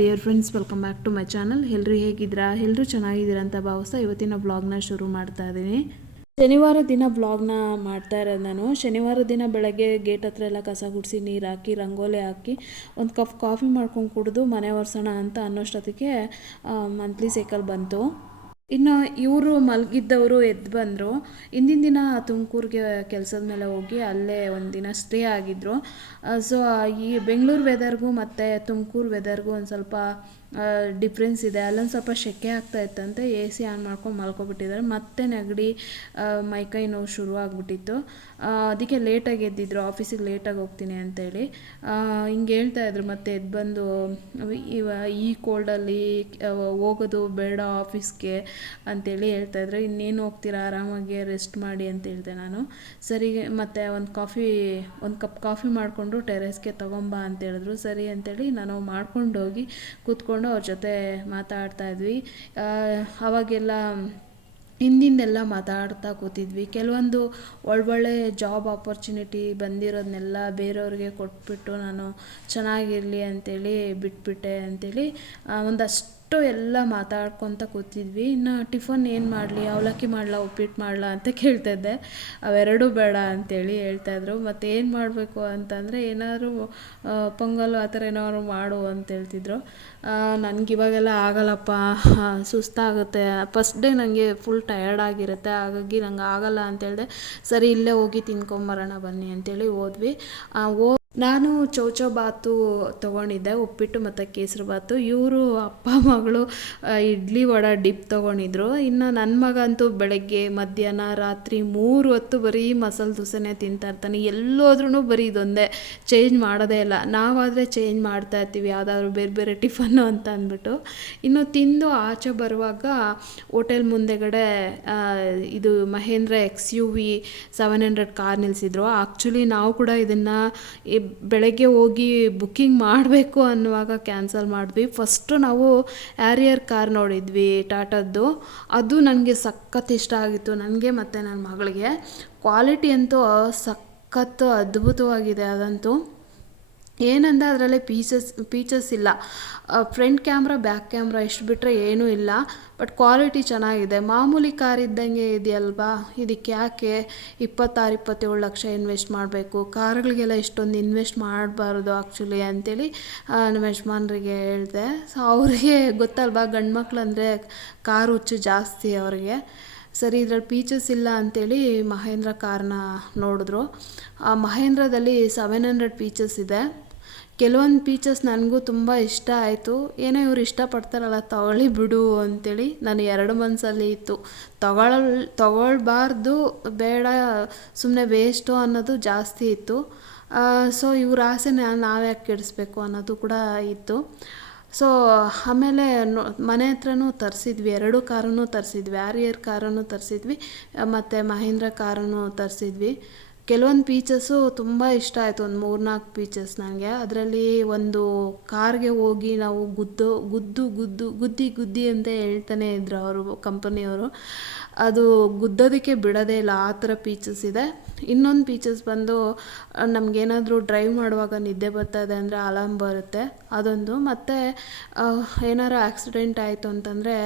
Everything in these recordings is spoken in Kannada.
Dear friends welcome back to my channel ಎಲ್ಲರೂ ಹೇಗಿದ್ದೀರಾ? ಎಲ್ಲರೂ ಚೆನ್ನಾಗಿದ್ದೀರಾ ಅಂತ ಭಾವಿಸ್ತಾ ಇವತ್ತಿನ ವ್ಲಾಗ್ನ ಶುರು ಮಾಡ್ತಾ ಇದ್ದೀನಿ. ಶನಿವಾರ ದಿನ ವ್ಲಾಗ್ನ ಮಾಡ್ತಾ ಇರೋದು ನಾನು. ಶನಿವಾರ ದಿನ ಬೆಳಗ್ಗೆ ಗೇಟ್ ಹತ್ರ ಎಲ್ಲ ಕಸ ಗುಡಿಸಿ ನೀರು ಹಾಕಿ, ರಂಗೋಲಿ ಹಾಕಿ, ಒಂದು ಕಪ್ ಕಾಫಿ ಮಾಡ್ಕೊಂಡು ಕುಡಿದು ಮನೆ ಒರೆಸೋಣ ಅಂತ ಅನ್ನೋಷ್ಟೊತ್ತಿಗೆ ಮಂತ್ಲಿ ಸೈಕಲ್ ಬಂತು. ಇನ್ನು ಇವರು ಮಲಗಿದ್ದವರು ಎದ್ದು ಬಂದರು. ಹಿಂದಿನ ದಿನ ತುಮಕೂರಿಗೆ ಕೆಲಸದ ಮೇಲೆ ಹೋಗಿ ಅಲ್ಲೇ ಒಂದು ದಿನ ಸ್ಟೇ ಆಗಿದ್ದರು ಸೊ ಈ ಬೆಂಗಳೂರು ವೆದರ್ಗೂ ಮತ್ತು ತುಮಕೂರು ವೆದರ್ಗೂ ಒಂದು ಸ್ವಲ್ಪ ಡಿಫ್ರೆನ್ಸ್ ಇದೆ. ಅಲ್ಲೊಂದು ಸ್ವಲ್ಪ ಸೆಕೆ ಆಗ್ತಾ ಇತ್ತಂತೆ. ಎ ಸಿ ಆನ್ ಮಾಡ್ಕೊಂಡು ಮಲ್ಕೊಬಿಟ್ಟಿದ್ದಾರೆ. ಮತ್ತೆ ನೆಗಡಿ ಮೈಕೈ ನೋವು ಶುರು ಆಗಿಬಿಟ್ಟಿತ್ತು. ಅದಕ್ಕೆ ಲೇಟಾಗಿ ಎದ್ದಿದ್ರು. ಆಫೀಸಿಗೆ ಲೇಟಾಗಿ ಹೋಗ್ತೀನಿ ಅಂತೇಳಿ. ಹಿಂಗೆ ಹೇಳ್ತಾ ಇದ್ರು. ಮತ್ತೆ ಎದ್ದು ಬಂದು ಇವ, ಈ ಕೋಲ್ಡಲ್ಲಿ ಹೋಗೋದು ಬೇಡ ಆಫೀಸ್ಗೆ ಅಂತೇಳಿ ಹೇಳ್ತಾ ಇದ್ರು. ಇನ್ನೇನು ಹೋಗ್ತೀರಾ? ಆರಾಮಾಗಿ ರೆಸ್ಟ್ ಮಾಡಿ ಅಂತ ಹೇಳಿದೆ ನಾನು. ಸರಿ, ಮತ್ತು ಒಂದು ಕಾಫಿ ಒಂದು ಕಪ್ ಕಾಫಿ ಮಾಡಿಕೊಂಡು ಟೆರೆಸ್ಗೆ ತೊಗೊಂಬ ಅಂತ ಹೇಳಿದ್ರು. ಸರಿ ಅಂತೇಳಿ ನಾನು ಮಾಡ್ಕೊಂಡು ಹೋಗಿ ಕೂತ್ಕೊಂಡು ಅವ್ರ ಜೊತೆ ಮಾತಾಡ್ತಾ ಇದ್ವಿ. ಅವಾಗೆಲ್ಲ ಹಿಂದಿಂದೆಲ್ಲ ಮಾತಾಡ್ತಾ ಕೂತಿದ್ವಿ. ಕೆಲವೊಂದು ಒಳ್ಳೊಳ್ಳೆ ಜಾಬ್ ಆಪರ್ಚುನಿಟಿ ಬಂದಿರೋದನ್ನೆಲ್ಲ ಬೇರೆಯವ್ರಿಗೆ ಕೊಟ್ಬಿಟ್ಟು ನಾನು ಚೆನ್ನಾಗಿರಲಿ ಅಂಥೇಳಿ ಬಿಟ್ಬಿಟ್ಟೆ ಅಂಥೇಳಿ ಒಂದಷ್ಟು ಎಲ್ಲ ಮಾತಾಡ್ಕೊತ ಕೂತಿದ್ವಿ. ಇನ್ನು ಟಿಫನ್ ಏನು ಮಾಡಲಿ? ಅವಲಕ್ಕಿ ಮಾಡಲ ಉಪ್ಪಿಟ್ಟು ಮಾಡಲ ಅಂತ ಕೇಳ್ತಾ ಇದ್ದೆ. ಅವೆರಡೂ ಬೇಡ ಅಂತೇಳಿ ಹೇಳ್ತಾಯಿದ್ರು ಮತ್ತು ಏನು ಮಾಡಬೇಕು ಅಂತಂದರೆ ಏನಾದರೂ ಪೊಂಗಲ್ ಆ ಥರ ಏನಾದ್ರು ಮಾಡು ಅಂತ ಹೇಳ್ತಿದ್ರು. ನನಗೆ ಇವಾಗೆಲ್ಲ ಆಗಲ್ಲಪ್ಪ, ಸುಸ್ತಾಗುತ್ತೆ. ಫಸ್ಟ್ ಡೇ ನನಗೆ ಫುಲ್ ಟಯರ್ಡ್ ಆಗಿರುತ್ತೆ. ಹಾಗಾಗಿ ನಂಗೆ ಆಗಲ್ಲ ಅಂತ ಹೇಳಿದೆ, ಸರಿ ಇಲ್ಲೇ ಹೋಗಿ ತಿನ್ಕೊಂಬರೋಣ ಬನ್ನಿ ಅಂತೇಳಿ ಹೋದ್ವಿ. ಓ ನಾನು ಚೌಚೌ ಬಾತು ತೊಗೊಂಡಿದ್ದೆ, ಉಪ್ಪಿಟ್ಟು ಮತ್ತು ಕೇಸರಿ ಬಾತು. ಇವರು ಅಪ್ಪ, ಮಗಳು ಇಡ್ಲಿ ವಡೆ ಡಿಪ್ ತೊಗೊಂಡಿದ್ರು. ಇನ್ನು ನನ್ನ ಮಗ ಅಂತೂ ಬೆಳಗ್ಗೆ, ಮಧ್ಯಾಹ್ನ, ರಾತ್ರಿ ಮೂರು ಹೊತ್ತು ಬರೀ ಮಸಾಲೆ ದೋಸೆನೇ ತಿಂತಾ ಇರ್ತಾನೆ. ಎಲ್ಲೋದ್ರೂ ಬರೀ ಇದೊಂದೇ. ಚೇಂಜ್ ಮಾಡೋದೇ ಇಲ್ಲ. ನಾವಾದರೆ ಚೇಂಜ್ ಮಾಡ್ತಾ ಇರ್ತೀವಿ. ಯಾವುದಾದ್ರೂ ಬೇರೆ ಬೇರೆ ಟಿಫನ್ನು ಅಂತ ಅಂದ್ಬಿಟ್ಟು. ಇನ್ನು ತಿಂದು ಆಚೆ ಬರುವಾಗ ಹೋಟೆಲ್ ಮುಂದೆಗಡೆ ಇದು Mahindra X U V seven hundred car ನಿಲ್ಲಿಸಿದ್ರು actually ನಾವು ಕೂಡ ಇದನ್ನು ಬೆಳಗ್ಗೆ ಹೋಗಿ ಬುಕ್ಕಿಂಗ್ ಮಾಡಬೇಕು ಅನ್ನುವಾಗ ಕ್ಯಾನ್ಸಲ್ ಮಾಡಿದ್ವಿ. ಫಸ್ಟು ನಾವು ಆ್ಯರಿಯರ್ ಕಾರ್ ನೋಡಿದ್ವಿ ಟಾಟಾದ್ದು. ಅದು ನನಗೆ ಸಖತ್ ಇಷ್ಟ ಆಗಿತ್ತು. ನನಗೆ ಮತ್ತು ನನ್ನ ಮಗಳಿಗೆ. ಕ್ವಾಲಿಟಿ ಅಂತೂ ಸಖತ್ತು ಅದ್ಭುತವಾಗಿದೆ ಅದಂತೂ. ಏನಂದರೆ ಅದರಲ್ಲಿ ಪೀಸಸ್ ಪೀಚಸ್ ಇಲ್ಲ. ಫ್ರಂಟ್ ಕ್ಯಾಮ್ರಾ ಬ್ಯಾಕ್ ಕ್ಯಾಮ್ರಾ ಇಷ್ಟು ಬಿಟ್ಟರೆ ಏನೂ ಇಲ್ಲ. ಬಟ್ ಕ್ವಾಲಿಟಿ ಚೆನ್ನಾಗಿದೆ. ಮಾಮೂಲಿ ಕಾರ್ ಇದ್ದಂಗೆ ಇದೆಯಲ್ವಾ? ಇದಕ್ಕೆ ಯಾಕೆ ಇಪ್ಪತ್ತಾರು, ಇಪ್ಪತ್ತೇಳು ಲಕ್ಷ ಇನ್ವೆಸ್ಟ್ ಮಾಡಬೇಕು? ಕಾರ್ಗಳಿಗೆಲ್ಲ ಇಷ್ಟೊಂದು ಇನ್ವೆಸ್ಟ್ ಮಾಡಬಾರ್ದು ಆ್ಯಕ್ಚುಲಿ ಅಂಥೇಳಿ ನಮ್ಮ ಯಜಮಾನ್ರಿಗೆ ಹೇಳಿದೆ. ಸೊ ಅವ್ರಿಗೆ ಗೊತ್ತಲ್ವಾ, ಗಂಡು ಮಕ್ಳು ಅಂದರೆ ಕಾರು ಹುಚ್ಚು ಜಾಸ್ತಿ ಅವ್ರಿಗೆ. ಸರಿ, ಇದ್ರಲ್ಲಿ ಪೀಚಸ್ ಇಲ್ಲ ಅಂಥೇಳಿ ಮಹೇಂದ್ರ ಕಾರ್ನ ನೋಡಿದ್ರು. ಮಹೇಂದ್ರದಲ್ಲಿ ಸೆವೆನ್ ಹಂಡ್ರೆಡ್ ಪೀಚಸ್ ಇದೆ. ಕೆಲವೊಂದು ಪೀಚಸ್ ನನಗೂ ತುಂಬ ಇಷ್ಟ ಆಯಿತು. ಏನೋ ಇವ್ರು ಇಷ್ಟಪಡ್ತಾರಲ್ಲ, ತಗೊಳ್ಳಿ ಬಿಡು ಅಂತೇಳಿ ನಾನು ಎರಡು ಮನಸ್ಸಲ್ಲಿ ಇತ್ತು. ತಗೊಳ್ ತಗೊಳ್ಬಾರ್ದು, ಬೇಡ ಸುಮ್ಮನೆ ವೇಸ್ಟು ಅನ್ನೋದು ಜಾಸ್ತಿ ಇತ್ತು. ಸೊ ಇವ್ರ ಆಸೆ ನಾವು ಯಾಕೆ ಕೆಡಿಸ್ಬೇಕು ಅನ್ನೋದು ಕೂಡ ಇತ್ತು. ಸೊ ಆಮೇಲೆ ನೋ, ಮನೆ ಹತ್ರನೂ ತರಿಸಿದ್ವಿ, ಎರಡು ಕಾರನ್ನು ತರಿಸಿದ್ವಿ ಆರಿಯರ್ ಕಾರನ್ನು ತರಿಸಿದ್ವಿ, ಮತ್ತು ಮಹೇಂದ್ರ ಕಾರನ್ನು ತರಿಸಿದ್ವಿ. ಕೆಲವೊಂದು ಪೀಚಸ್ಸು ತುಂಬ ಇಷ್ಟ ಆಯಿತು, ಒಂದು ಮೂರು ನಾಲ್ಕು ಪೀಚಸ್ ನನಗೆ ಅದರಲ್ಲಿ ಒಂದು ಕಾರ್ಗೆ ಹೋಗಿ ನಾವು ಗುದ್ದು ಗುದ್ದು ಗುದ್ದು, ಗುದ್ದಿ ಗುದ್ದಿ ಅಂತ ಹೇಳ್ತಾನೆ ಇದ್ರು ಅವರು ಕಂಪನಿಯವರು ಅದು ಗುದ್ದೋದಕ್ಕೆ ಬಿಡೋದೇ ಇಲ್ಲ, ಆ ಥರ ಪೀಚಸ್ ಇದೆ. ಇನ್ನೊಂದು ಪೀಚಸ್ ಬಂದು ನಮಗೇನಾದರೂ ಡ್ರೈವ್ ಮಾಡುವಾಗ ನಿದ್ದೆ ಬರ್ತಾ ಇದೆ ಅಂದರೆ ಅಲಾರ್ಮ್ ಬರುತ್ತೆ, ಅದೊಂದು. ಮತ್ತು ಏನಾರು ಆಕ್ಸಿಡೆಂಟ್ ಆಯಿತು ಅಂತಂದರೆ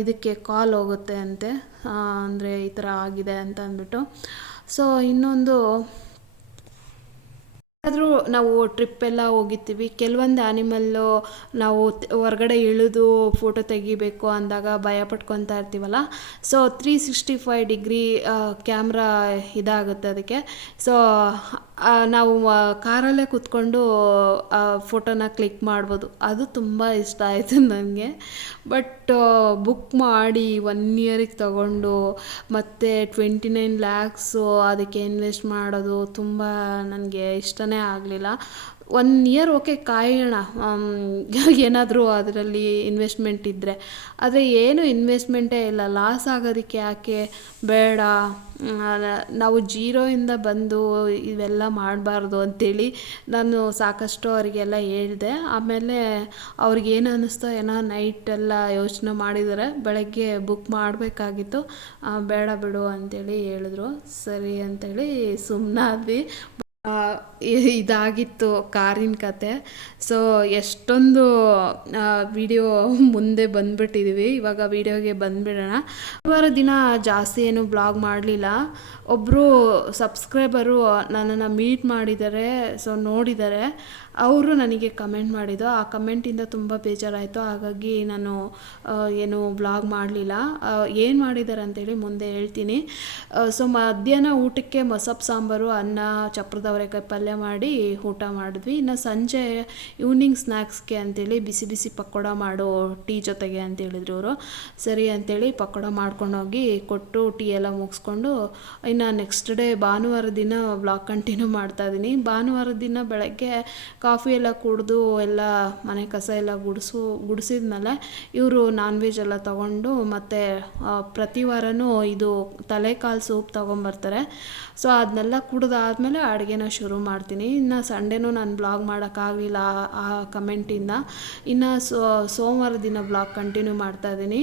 ಇದಕ್ಕೆ ಕಾಲ್ ಹೋಗುತ್ತೆ ಅಂತೆ. ಅಂದರೆ ಈ ಥರ ಆಗಿದೆ ಅಂತ ಅಂದ್ಬಿಟ್ಟು. ಸೊ ಇನ್ನೊಂದು ಆದರೂ ನಾವು ಟ್ರಿಪ್ ಎಲ್ಲ ಹೋಗಿರ್ತೀವಿ. ಕೆಲವೊಂದು ಆ್ಯನಿಮಲ್ಲು ನಾವು ಹೊರಗಡೆ ಇಳಿದು ಫೋಟೋ ತೆಗಿಬೇಕು ಅಂದಾಗ ಭಯ ಪಟ್ಕೊತಾ ಇರ್ತೀವಲ್ಲ. So three sixty five degree camera ಇದಾಗುತ್ತೆ ಅದಕ್ಕೆ. ಸೊ ನಾವು ಕಾರಲ್ಲೇ ಕೂತ್ಕೊಂಡು ಫೋಟೋನ ಕ್ಲಿಕ್ ಮಾಡ್ಬೋದು. ಅದು ತುಂಬ ಇಷ್ಟ ಆಯಿತು ನನಗೆ ಬಟ್ ಬುಕ್ ಮಾಡಿ ಒನ್ ಇಯರಿಗೆ ತಗೊಂಡು, ಮತ್ತು ಟ್ವೆಂಟಿ ನೈನ್ ಲ್ಯಾಕ್ಸು ಅದಕ್ಕೆ ಇನ್ವೆಸ್ಟ್ ಮಾಡೋದು ತುಂಬ ನನಗೆ ಇಷ್ಟನೇ ಆಗಲಿಲ್ಲ. One year okay ಕಾಯೋಣ. ಏನಾದರೂ ಅದರಲ್ಲಿ ಇನ್ವೆಸ್ಟ್ಮೆಂಟ್ ಇದ್ದರೆ ಆದರೆ ಏನು ಇನ್ವೆಸ್ಟ್ಮೆಂಟೇ ಇಲ್ಲ. ಲಾಸ್ ಆಗೋದಕ್ಕೆ ಯಾಕೆ? ಬೇಡ. ನಾವು ಜೀರೋಯಿಂದ ಬಂದು ಇವೆಲ್ಲ ಮಾಡಬಾರ್ದು ಅಂತೇಳಿ ನಾನು ಸಾಕಷ್ಟು ಅವರಿಗೆಲ್ಲ ಹೇಳಿದೆ. ಆಮೇಲೆ ಅವ್ರಿಗೆ ಏನು ಅನ್ನಿಸ್ತೋ ಏನೋ ನೈಟೆಲ್ಲ ಯೋಚನೆ ಮಾಡಿದರೆ. ಬೆಳಗ್ಗೆ ಬುಕ್ ಮಾಡಬೇಕಾಗಿತ್ತು. ಬೇಡ ಬಿಡು ಅಂತೇಳಿ ಹೇಳಿದ್ರು. ಸರಿ ಅಂಥೇಳಿ ಸುಮ್ಮನಾದ್ವಿ ಇದಾಗಿತ್ತು ಕಾರಿನ ಕತೆ. ಸೊ ಎಷ್ಟೊಂದು ವಿಡಿಯೋ ಮುಂದೆ ಬಂದ್ಬಿಟ್ಟಿದ್ದೀವಿ ಇವಾಗ ವಿಡಿಯೋಗೆ ಬಂದ್ಬಿಡೋಣ. ವಾರ ದಿನ ಜಾಸ್ತಿ ಏನು ಬ್ಲಾಗ್ ಮಾಡಲಿಲ್ಲ. ಒಬ್ಬರು ಸಬ್ಸ್ಕ್ರೈಬರು ನನ್ನನ್ನು ಮೀಟ್ ಮಾಡಿದ್ದಾರೆ ಸೊ ನೋಡಿದ್ದಾರೆ. ಅವರು ನನಗೆ ಕಮೆಂಟ್ ಮಾಡಿದ್ದು ಆ ಕಮೆಂಟಿಂದ ತುಂಬ ಬೇಜಾರಾಯಿತು. ಹಾಗಾಗಿ ನಾನು ಏನು ಬ್ಲಾಗ್ ಮಾಡಲಿಲ್ಲ. ಏನು ಮಾಡಿದ್ದಾರೆ ಅಂತೇಳಿ ಮುಂದೆ ಹೇಳ್ತೀನಿ. ಸೊ ಮಧ್ಯಾಹ್ನ ಊಟಕ್ಕೆ ಮೊಸಪ್ ಸಾಂಬಾರು, ಅನ್ನ, ಚಪ್ರದ ಅವರೆಕಾಯಿ ಪಲ್ಯ ಮಾಡಿ ಊಟ ಮಾಡಿದ್ವಿ. ಇನ್ನು ಸಂಜೆ ಈವ್ನಿಂಗ್ ಸ್ನ್ಯಾಕ್ಸ್ಗೆ ಅಂತೇಳಿ ಬಿಸಿ ಬಿಸಿ ಪಕೋಡ ಮಾಡು ಟೀ ಜೊತೆಗೆ ಅಂತ ಹೇಳಿದ್ರು ಅವರು ಸರಿ ಅಂತೇಳಿ ಪಕೋಡ ಮಾಡ್ಕೊಂಡೋಗಿ ಕೊಟ್ಟು ಟೀ ಎಲ್ಲ ಮುಗಿಸ್ಕೊಂಡು ಇನ್ನು ನೆಕ್ಸ್ಟ್ ಡೇ ಭಾನುವಾರ ದಿನ ಬ್ಲಾಗ್ ಕಂಟಿನ್ಯೂ ಮಾಡ್ತಾ ಇದ್ದೀನಿ ಭಾನುವಾರ ದಿನ ಬೆಳಗ್ಗೆ ಕಾಫಿ ಎಲ್ಲ ಕುಡಿದು ಎಲ್ಲ ಮನೆ ಕಸ ಎಲ್ಲ ಗುಡಿಸು, ಗುಡಿಸಿದ್ಮೇಲೆ ಇವರು ನಾನ್ ವೆಜ್ ಎಲ್ಲ ತೊಗೊಂಡು ಮತ್ತು ಪ್ರತಿ ವಾರನೂ ಇದು ತಲೆಕಾಲು ಸೂಪ್ ತೊಗೊಂಬರ್ತಾರೆ. ಸೊ ಅದನ್ನೆಲ್ಲ ಕುಡಿದಾದ್ಮೇಲೆ ಅಡುಗೆನ ಶುರು ಮಾಡ್ತೀನಿ. ಇನ್ನು ಸಂಡೇನೂ ನಾನು ಬ್ಲಾಗ್ ಮಾಡೋಕ್ಕಾಗಲಿಲ್ಲ ಆ ಕಮೆಂಟಿಂದ ಇನ್ನು ಸೋಮವಾರ ದಿನ ಬ್ಲಾಗ್ ಕಂಟಿನ್ಯೂ ಮಾಡ್ತಾ ಇದ್ದೀನಿ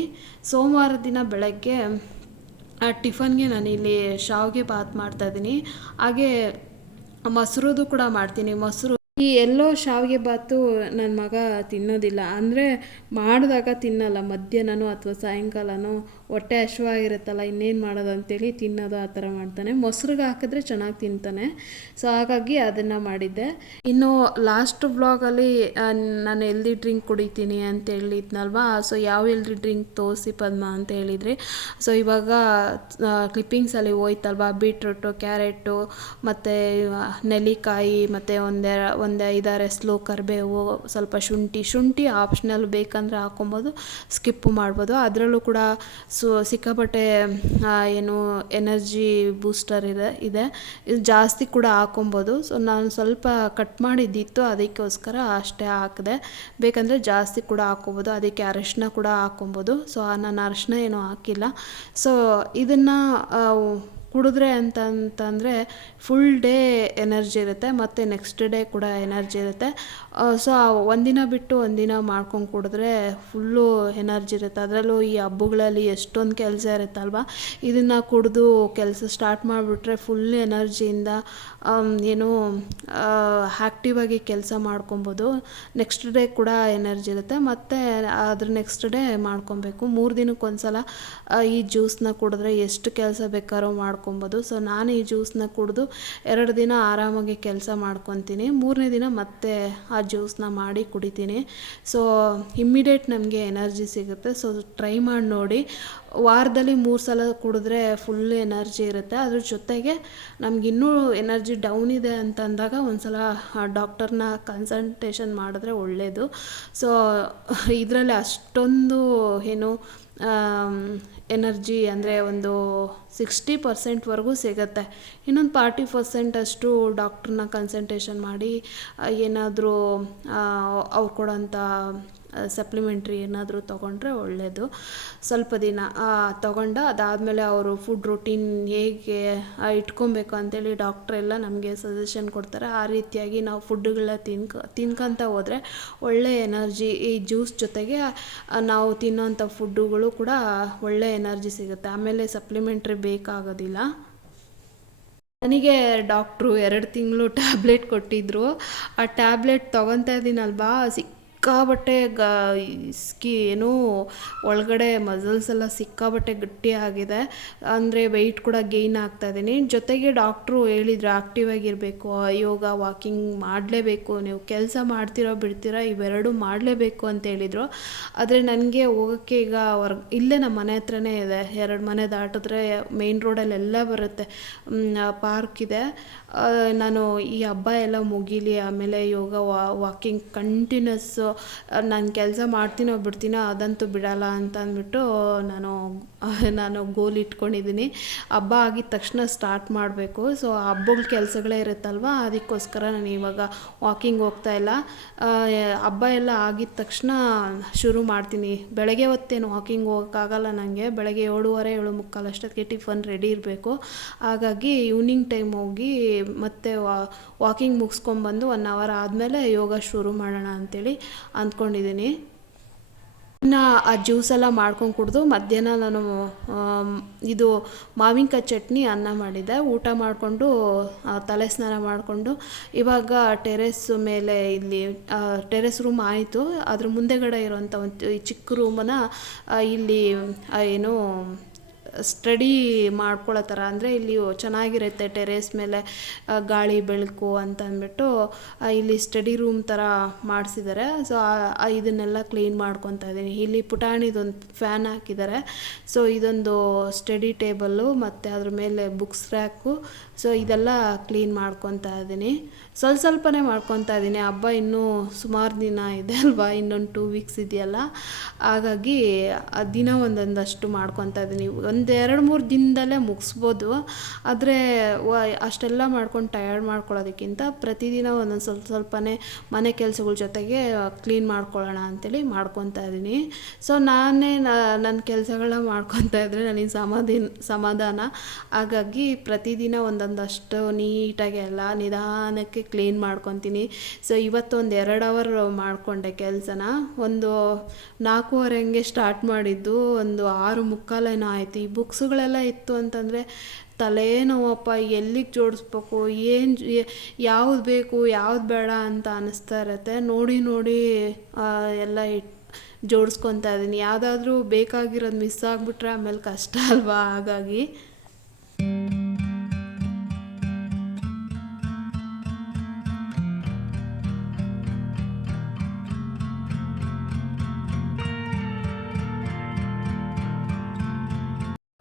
ಸೋಮವಾರ ದಿನ ಬೆಳಗ್ಗೆ ಟಿಫನ್ಗೆ ನಾನಿಲ್ಲಿ ಶಾವಿಗೆ ಬಾತ್ ಮಾಡ್ತಾಯಿದ್ದೀನಿ ಹಾಗೆ ಮೊಸರುದು ಕೂಡ ಮಾಡ್ತೀನಿ. ಮೊಸರು ಈ ಎಲ್ಲೋ ಶಾವಿಗೆ ಬಾತು ನನ್ನ ಮಗ ತಿನ್ನೋದಿಲ್ಲ. ಅಂದರೆ ಮಾಡಿದಾಗ ತಿನ್ನಲ್ಲ. ಮಧ್ಯಾಹ್ನನೋ ಅಥವಾ ಸಾಯಂಕಾಲನೋ ಹೊಟ್ಟೆ ಹಶುವಾಗಿರುತ್ತಲ್ಲ, ಇನ್ನೇನು ಮಾಡೋದು ಅಂತೇಳಿ ತಿನ್ನೋದು ಆ ಥರ ಮಾಡ್ತಾನೆ. ಮೊಸರಿಗೆ ಹಾಕಿದ್ರೆ ಚೆನ್ನಾಗಿ ತಿಂತಾನೆ. ಸೊ ಹಾಗಾಗಿ ಅದನ್ನು ಮಾಡಿದ್ದೆ. ಇನ್ನು ಲಾಸ್ಟ್ ಬ್ಲಾಗಲ್ಲಿ ನಾನು ಎಲ್ದಿ ಡ್ರಿಂಕ್ ಕುಡಿತೀನಿ ಅಂತ ಹೇಳಿದ್ನಲ್ವಾ? ಸೊ ಯಾವ ಎಲ್ದಿ ಡ್ರಿಂಕ್ ತೋರಿಸಿ ಪದ್ಮ ಅಂತ ಹೇಳಿದ್ರಿ ಸೊ ಇವಾಗ ಕ್ಲಿಪ್ಪಿಂಗ್ಸಲ್ಲಿ ಹೋಯ್ತಲ್ವಾ? ಬೀಟ್ರೂಟು ಕ್ಯಾರೆಟು ಮತ್ತು ನೆಲ್ಲಿಕಾಯಿ, ಮತ್ತು ಒಂದೆ, ಒಂದು ಐದಾರು ಎಸ್ಲು ಕರಿಬೇವು, ಸ್ವಲ್ಪ ಶುಂಠಿ. ಶುಂಠಿ ಆಪ್ಷನಲ್ ಬೇಕಂದರೆ ಹಾಕೊಬೋದು ಸ್ಕಿಪ್ಪು ಮಾಡ್ಬೋದು. ಅದರಲ್ಲೂ ಕೂಡ ಸೊ ಸಿಕ್ಕಾಪಟ್ಟೆ ಏನು ಎನರ್ಜಿ ಬೂಸ್ಟರ್ ಇದೆ ಇದೆ. ಇದು ಜಾಸ್ತಿ ಕೂಡ ಹಾಕೊಬೋದು. ಸೊ ನಾನು ಸ್ವಲ್ಪ ಕಟ್ ಮಾಡಿದ್ದಿತ್ತು, ಅದಕ್ಕೋಸ್ಕರ ಅಷ್ಟೇ ಹಾಕಿದೆ. ಬೇಕಂದರೆ ಜಾಸ್ತಿ ಕೂಡ ಹಾಕ್ಕೊಬೋದು ಅದಕ್ಕೆ ಅರಶಿನ ಕೂಡ ಹಾಕೊಬೋದು. ಸೊ ನಾನು ಅರಶಿನ ಏನೂ ಹಾಕಿಲ್ಲ. ಸೊ ಇದನ್ನು ಕುಡಿದ್ರೆ ಅಂತಂತಂದರೆ ಫುಲ್ ಡೇ ಎನರ್ಜಿ ಇರುತ್ತೆ, ಮತ್ತು ನೆಕ್ಸ್ಟ್ ಡೇ ಕೂಡ ಎನರ್ಜಿ ಇರುತ್ತೆ. ಸೊ ಒಂದಿನ ಬಿಟ್ಟು ಒಂದಿನ ಮಾಡ್ಕೊಂಡು ಕುಡಿದ್ರೆ ಫುಲ್ಲು ಎನರ್ಜಿ ಇರುತ್ತೆ. ಅದರಲ್ಲೂ ಈ ಹಬ್ಬಗಳಲ್ಲಿ ಎಷ್ಟೊಂದು ಕೆಲಸ ಇರುತ್ತಲ್ವಾ ಇದನ್ನು ಕುಡಿದು ಕೆಲಸ ಸ್ಟಾರ್ಟ್ ಮಾಡಿಬಿಟ್ರೆ ಫುಲ್ ಎನರ್ಜಿಯಿಂದ ಏನು ಆ್ಯಕ್ಟಿವ್ ಆಗಿ ಕೆಲಸ ಮಾಡ್ಕೊಬೋದು. ನೆಕ್ಸ್ಟ್ ಡೇ ಕೂಡ ಎನರ್ಜಿ ಇರುತ್ತೆ. ಮತ್ತು ಅದ್ರ ನೆಕ್ಸ್ಟ್ ಡೇ ಮಾಡ್ಕೊಬೇಕು. ಮೂರು ದಿನಕ್ಕೆ ಒಂದ್ಸಲ ಈ ಜ್ಯೂಸನ್ನ ಕುಡಿದ್ರೆ ಎಷ್ಟು ಕೆಲಸ ಬೇಕಾದ್ರೂ ಮಾಡ್ಕೊಬೋದು. ಸೊ ನಾನು ಈ ಜ್ಯೂಸನ್ನ ಕುಡಿದು ಎರಡು ದಿನ ಆರಾಮಾಗಿ ಕೆಲಸ ಮಾಡ್ಕೊತೀನಿ. ಮೂರನೇ ದಿನ ಮತ್ತೆ ಜ್ಯೂಸನ್ನ ಮಾಡಿ ಕುಡಿತೀನಿ. ಸೊ ಇಮ್ಮಿಡಿಯೇಟ್ ನಮಗೆ ಎನರ್ಜಿ ಸಿಗುತ್ತೆ. ಸೊ ಟ್ರೈ ಮಾಡಿ ನೋಡಿ. ವಾರದಲ್ಲಿ ಮೂರು ಸಲ ಕುಡಿದ್ರೆ ಫುಲ್ ಎನರ್ಜಿ ಇರುತ್ತೆ. ಅದ್ರ ಜೊತೆಗೆ ನಮಗಿನ್ನೂ ಎನರ್ಜಿ ಡೌನ್ ಇದೆ ಅಂತ ಅಂದಾಗ ಒಂದ್ಸಲ ಡಾಕ್ಟರ್ನ ಕನ್ಸಲ್ಟೇಷನ್ ಮಾಡಿದ್ರೆ ಒಳ್ಳೆಯದು ಸೊ ಇದರಲ್ಲಿ ಅಷ್ಟೊಂದು ಏನು ಎನರ್ಜಿ ಅಂದರೆ ಒಂದು ಸಿಕ್ಸ್ಟಿ ಪರ್ಸೆಂಟ್ವರೆಗೂ ಸಿಗುತ್ತೆ. ಇನ್ನೊಂದು ಫಾರ್ಟಿ ಪರ್ಸೆಂಟ್ ಅಷ್ಟು ಡಾಕ್ಟ್ರನ್ನ ಕನ್ಸಲ್ಟೇಷನ್ ಮಾಡಿ ಏನಾದರೂ ಅವ್ರು ಕೊಡೋಂಥ ಸಪ್ಲಿಮೆಂಟ್ರಿ ಏನಾದರೂ ತೊಗೊಂಡ್ರೆ ಒಳ್ಳೆಯದು ಸ್ವಲ್ಪ ದಿನ ತೊಗೊಂಡು ಅದಾದಮೇಲೆ ಅವರು ಫುಡ್ ರೂಟೀನ್ ಹೇಗೆ ಇಟ್ಕೊಬೇಕು ಅಂತೇಳಿ ಡಾಕ್ಟ್ರ್ ಎಲ್ಲ ನಮಗೆ ಸಜೆಷನ್ ಕೊಡ್ತಾರೆ. ಆ ರೀತಿಯಾಗಿ ನಾವು ಫುಡ್ಡುಗಳನ್ನ ತಿನ್ಕ, ತಿನ್ಕೊಂತ ಹೋದರೆ ಒಳ್ಳೆ ಎನರ್ಜಿ ಈ ಜ್ಯೂಸ್ ಜೊತೆಗೆ ನಾವು ತಿನ್ನೋಂಥ ಫುಡ್ಡುಗಳು ಕೂಡ ಒಳ್ಳೆ ಎನರ್ಜಿ ಸಿಗುತ್ತೆ. ಆಮೇಲೆ ಸಪ್ಲಿಮೆಂಟ್ರಿ ಬೇಕಾಗೋದಿಲ್ಲ. ನನಗೆ ಡಾಕ್ಟ್ರು ಎರಡು ತಿಂಗಳು ಟ್ಯಾಬ್ಲೆಟ್ ಕೊಟ್ಟಿದ್ದರು ಆ ಟ್ಯಾಬ್ಲೆಟ್ ತೊಗೊತಾ ಇದ್ದೀನಲ್ವಾ ಸಿಕ್ಕಾಬಟ್ಟೆ ಗ ಸ್ಕಿ, ಏನು ಒಳಗಡೆ ಮಸಲ್ಸ್ ಎಲ್ಲ ಸಿಕ್ಕಾಬಟ್ಟೆ ಗಟ್ಟಿ ಆಗಿದೆ. ಅಂದರೆ ವೆಯ್ಟ್ ಕೂಡ ಗೇಯ್ನ್ ಆಗ್ತಾ ಇದ್ದೀನಿ ಜೊತೆಗೆ ಡಾಕ್ಟ್ರು ಹೇಳಿದ್ರು ಆ್ಯಕ್ಟಿವ್ ಆಗಿರಬೇಕು ಯೋಗ ವಾಕಿಂಗ್ ಮಾಡಲೇಬೇಕು, ನೀವು ಕೆಲಸ ಮಾಡ್ತಿರೋ ಬಿಡ್ತೀರೋ, ಇವೆರಡು ಮಾಡಲೇಬೇಕು ಅಂತ ಹೇಳಿದರು. ಆದರೆ ನನಗೆ ಹೋಗೋಕ್ಕೆ ಈಗ ಹೊರ್ ಇಲ್ಲೇ ನಮ್ಮ ಮನೆ ಹತ್ರನೇ ಇದೆ. ಎರಡು ಮನೆ ದಾಟಿದ್ರೆ ಮೇನ್ ರೋಡಲ್ಲಿ ಎಲ್ಲ ಬರುತ್ತೆ. ಪಾರ್ಕ್ ಇದೆ. ನಾನು ಈ ಹಬ್ಬ ಎಲ್ಲ ಮುಗೀಲಿ, ಆಮೇಲೆ ಯೋಗ ವಾಕಿಂಗ್ ಕಂಟಿನ್ಯೂಸ್ಸು ನಾನು ಕೆಲಸ ಮಾಡ್ತೀನೋ ಬಿಡ್ತೀನೋ ಅದಂತೂ ಬಿಡಲ್ಲ ಅಂತ ಅಂದ್ಬಿಟ್ಟು ನಾನು ನಾನು ಗೋಲ್ ಇಟ್ಕೊಂಡಿದ್ದೀನಿ. ಹಬ್ಬ ಆಗಿದ ತಕ್ಷಣ ಸ್ಟಾರ್ಟ್ ಮಾಡಬೇಕು. ಸೊ ಹಬ್ಬಗಳ ಕೆಲಸಗಳೇ ಇರುತ್ತಲ್ವ? ಅದಕ್ಕೋಸ್ಕರ ನಾನು ಇವಾಗ ವಾಕಿಂಗ್ ಹೋಗ್ತಾ ಇಲ್ಲ. ಹಬ್ಬ ಎಲ್ಲ ಆಗಿದ ತಕ್ಷಣ ಶುರು ಮಾಡ್ತೀನಿ. ಬೆಳಗ್ಗೆ ಹೊತ್ತೇನು ವಾಕಿಂಗ್ ಹೋಗೋಕ್ಕಾಗಲ್ಲ ನನಗೆ ಬೆಳಗ್ಗೆ ಏಳುವರೆ ಏಳು ಮುಕ್ಕಾಲು ಅಷ್ಟೊತ್ತಿಗೆ ಟಿಫನ್ ರೆಡಿ ಇರಬೇಕು. ಹಾಗಾಗಿ ಈವ್ನಿಂಗ್ ಟೈಮ್ ಹೋಗಿ ಮತ್ತೆ ವಾಕಿಂಗ್ ಮುಗಿಸ್ಕೊಂಬಂದು ಒನ್ ಅವರ್ ಆದಮೇಲೆ ಯೋಗ ಶುರು ಮಾಡೋಣ ಅಂಥೇಳಿ ಅಂದ್ಕೊಂಡಿದ್ದೀನಿ. ಇನ್ನು ಆ ಜ್ಯೂಸ್ ಎಲ್ಲ ಮಾಡ್ಕೊಂಡು ಕುಡಿದು ಮಧ್ಯಾಹ್ನ ನಾನು ಇದು ಮಾವಿನಕಾಯಿ ಚಟ್ನಿ ಅನ್ನ ಮಾಡಿದ್ದೆ. ಊಟ ಮಾಡಿಕೊಂಡು ತಲೆ ಸ್ನಾನ ಮಾಡಿಕೊಂಡು ಇವಾಗ ಟೆರೆಸ್ ಮೇಲೆ ಇಲ್ಲಿ ಟೆರೆಸ್ ರೂಮ್ ಆಯಿತು. ಅದ್ರ ಮುಂದೆಗಡೆ ಇರೋಂಥ ಒಂದು ಈ ಚಿಕ್ಕ ರೂಮನ್ನು ಇಲ್ಲಿ ಏನು ಸ್ಟಡಿ ಮಾಡ್ಕೊಳ್ಳೋ ಥರ ಅಂದರೆ ಇಲ್ಲಿ ಚೆನ್ನಾಗಿರುತ್ತೆ ಟೆರೇಸ್ ಮೇಲೆ ಗಾಳಿ ಬೆಳಕು ಅಂತ ಅಂದ್ಬಿಟ್ಟು ಇಲ್ಲಿ ಸ್ಟಡಿ ರೂಮ್ ಥರ ಮಾಡಿಸಿದ್ದಾರೆ ಸೊ ಇದನ್ನೆಲ್ಲ ಕ್ಲೀನ್ ಮಾಡ್ಕೊತಾ ಇದ್ದೀನಿ. ಇಲ್ಲಿ ಪುಟಾಣಿದೊಂದು ಫ್ಯಾನ್ ಹಾಕಿದ್ದಾರೆ ಸೊ ಇದೊಂದು ಸ್ಟಡಿ ಟೇಬಲ್ಲು ಮತ್ತು ಅದ್ರ ಮೇಲೆ ಬುಕ್ಸ್ ರ್ಯಾಕು. ಸೊ ಇದೆಲ್ಲ ಕ್ಲೀನ್ ಮಾಡ್ಕೊತಾ ಇದ್ದೀನಿ. ಸ್ವಲ್ಪ ಸ್ವಲ್ಪನೇ ಮಾಡ್ಕೊತಾ ಇದ್ದೀನಿ. ಹಬ್ಬ ಇನ್ನೂ ಸುಮಾರು ದಿನ ಇದೆ ಅಲ್ವಾ? ಇನ್ನೊಂದು ಟೂ ವೀಕ್ಸ್ ಇದೆಯಲ್ಲ? ಹಾಗಾಗಿ ದಿನ ಒಂದೊಂದಷ್ಟು ಮಾಡ್ಕೊತಾ ಇದ್ದೀನಿ. ಒಂದು ಎರಡು ಮೂರು ದಿನದಲ್ಲೇ ಮುಗಿಸ್ಬೋದು. ಆದರೆ ಅಷ್ಟೆಲ್ಲ ಮಾಡ್ಕೊಂಡು ಟಯರ್ಡ್ ಮಾಡ್ಕೊಳ್ಳೋದಕ್ಕಿಂತ ಪ್ರತಿದಿನ ಒಂದೊಂದು ಸ್ವಲ್ಪ ಸ್ವಲ್ಪನೇ ಮನೆ ಕೆಲಸಗಳ ಜೊತೆಗೆ ಕ್ಲೀನ್ ಮಾಡ್ಕೊಳ್ಳೋಣ ಅಂತೇಳಿ ಮಾಡ್ಕೊತಾ ಇದ್ದೀನಿ. ಸೊ ನಾನೇ ನನ್ನ ಕೆಲಸಗಳನ್ನ ಮಾಡ್ಕೊತಾ ಇದ್ದರೆ ನನಗೆ ಸಮಾಧಾನ ಸಮಾಧಾನ. ಹಾಗಾಗಿ ಪ್ರತಿದಿನ ಒಂದೊಂದಷ್ಟು ನೀಟಾಗಿ ಎಲ್ಲ ನಿಧಾನಕ್ಕೆ ಕ್ಲೀನ್ ಮಾಡ್ಕೊತೀನಿ. ಸೊ ಇವತ್ತು ಒಂದು ಎರಡು ಅವರ್ ಮಾಡಿಕೊಂಡೆ ಕೆಲಸನ. ಒಂದು ನಾಲ್ಕೂವರೆ ಹಂಗೆ ಸ್ಟಾರ್ಟ್ ಮಾಡಿದ್ದು. ಒಂದು ಆರು ಮುಕ್ಕಾಲೇನೋ ಆಯಿತು. ಈ ಬುಕ್ಸ್ಗಳೆಲ್ಲ ಇತ್ತು ಅಂತಂದರೆ ತಲೆನೋವಪ್ಪ ಎಲ್ಲಿಗೆ ಜೋಡಿಸ್ಬೇಕು, ಏನು ಯಾವ್ದು ಬೇಕು, ಯಾವ್ದು ಬೇಡ ಅಂತ ಅನ್ನಿಸ್ತಾ ಇರುತ್ತೆ. ನೋಡಿ ನೋಡಿ ಎಲ್ಲ ಇಟ್ಟು ಜೋಡಿಸ್ಕೊತಾ ಇದ್ದೀನಿ ಯಾವುದಾದ್ರೂ ಬೇಕಾಗಿರೋದು ಮಿಸ್ ಆಗಿಬಿಟ್ರೆ ಆಮೇಲೆ ಕಷ್ಟ ಅಲ್ವಾ? ಹಾಗಾಗಿ